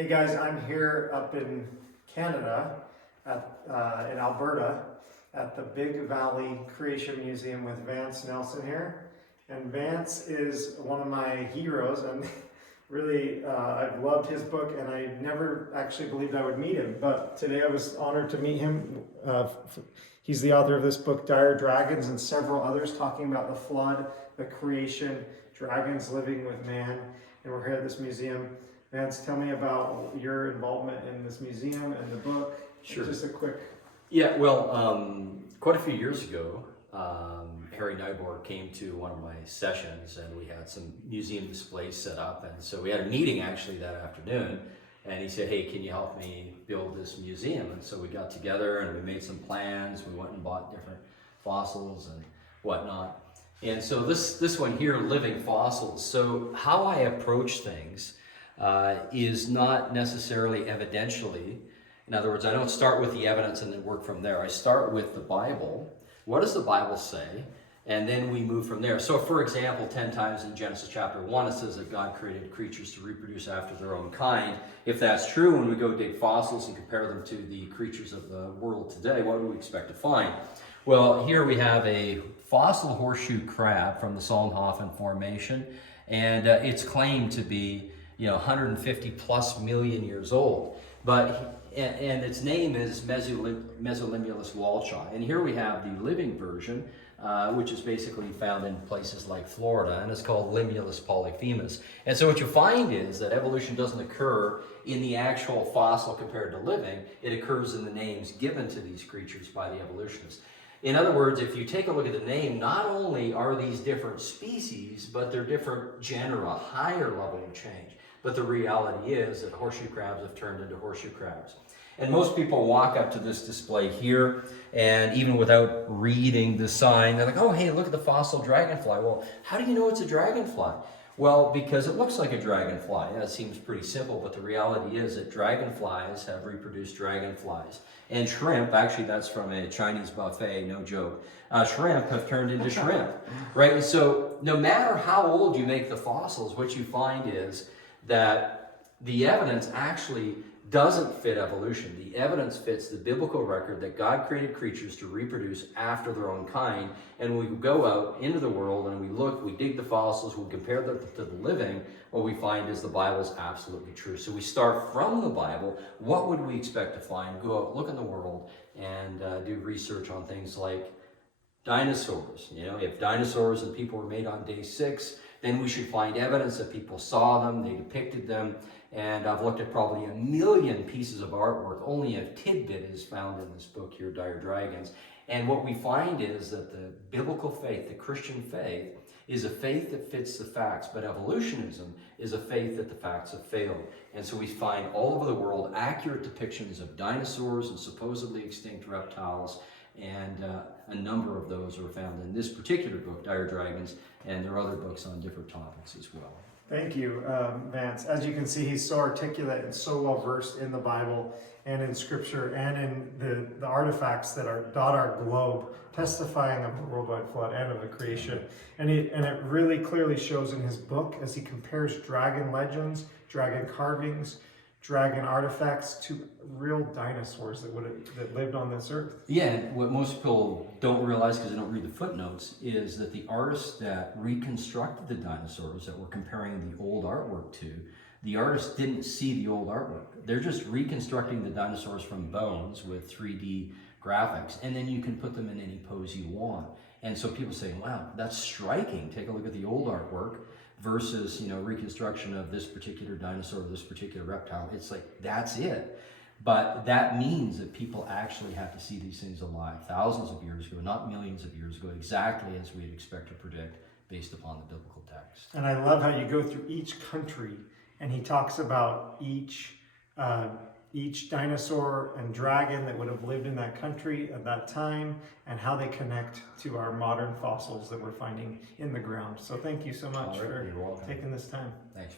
Hey guys, I'm here up in Canada, in Alberta, at the Big Valley Creation Museum with Vance Nelson here. And Vance is one of my heroes, and really I've loved his book, and I never actually believed I would meet him. But today I was honored to meet him. He's the author of this book, Dire Dragons, and several others talking about the flood, the creation, dragons living with man. And we're here at this museum. Vance, tell me about your involvement in this museum and the book. Sure. Just a quick... Yeah, well, quite a few years ago, Harry Nyborg came to one of my sessions, and we had some museum displays set up, and so we had a meeting actually that afternoon, and he said, hey, can you help me build this museum? And so we got together and we made some plans. We went and bought different fossils and whatnot. And so this one here, living fossils. So how I approach things is not necessarily evidentially. In other words, I don't start with the evidence and then work from there. I start with the Bible. What does the Bible say? And then we move from there. So for example, 10 times in Genesis chapter 1, it says that God created creatures to reproduce after their own kind. If that's true, when we go dig fossils and compare them to the creatures of the world today, what do we expect to find? Well, here we have a fossil horseshoe crab from the Solnhofen Formation, and it's claimed to be 150 plus million years old. And its name is Mesolimulus walchi. And here we have the living version, which is basically found in places like Florida, and it's called Limulus polyphemus. And so what you find is that evolution doesn't occur in the actual fossil compared to living. It occurs in the names given to these creatures by the evolutionists. In other words, if you take a look at the name, not only are these different species, but they're different genera, higher level of change. But the reality is that horseshoe crabs have turned into horseshoe crabs. And most people walk up to this display here, and even without reading the sign, they're like, oh, hey, look at the fossil dragonfly. Well, how do you know it's a dragonfly? Well, because it looks like a dragonfly. That seems pretty simple, but the reality is that dragonflies have reproduced dragonflies. And shrimp, actually that's from a Chinese buffet, no joke, shrimp have turned into shrimp, right? And so no matter how old you make the fossils, what you find is that the evidence actually doesn't fit evolution. The evidence fits the biblical record that God created creatures to reproduce after their own kind. And we go out into the world and we look, we dig the fossils, we compare them to the living. What we find is the Bible is absolutely true. So we start from the Bible. What would we expect to find? Go out, look in the world, and do research on things like dinosaurs. If dinosaurs and people were made on day 6, then we should find evidence that people saw them, they depicted them. And I've looked at probably 1 million pieces of artwork. Only a tidbit is found in this book here, Dire Dragons. And what we find is that the biblical faith, the Christian faith, is a faith that fits the facts. But evolutionism is a faith that the facts have failed. And so we find all over the world accurate depictions of dinosaurs and supposedly extinct reptiles. And a number of those are found in this particular book, Dire Dragons, and there are other books on different topics as well. Thank you, Vance. As you can see, he's so articulate and so well versed in the Bible and in Scripture and in the artifacts that dot our globe, testifying of the worldwide flood and of the creation. And it really clearly shows in his book as he compares dragon legends, dragon carvings, dragon artifacts to real dinosaurs that lived on this earth. Yeah, what most people don't realize because they don't read the footnotes is that the artists that reconstructed the dinosaurs that we're comparing the old artwork to, the artists didn't see the old artwork. They're just reconstructing the dinosaurs from bones with 3D graphics, and then you can put them in any pose you want. And so people say, wow, that's striking. Take a look at the old artwork versus reconstruction of this particular dinosaur or this particular reptile. It's like, that's it. But that means that people actually have to see these things alive thousands of years ago, not millions of years ago, exactly as we'd expect to predict based upon the biblical text. And I love how you go through each country and he talks about each dinosaur and dragon that would have lived in that country at that time and how they connect to our modern fossils that we're finding in the ground. So thank you so much for taking this time. Thanks.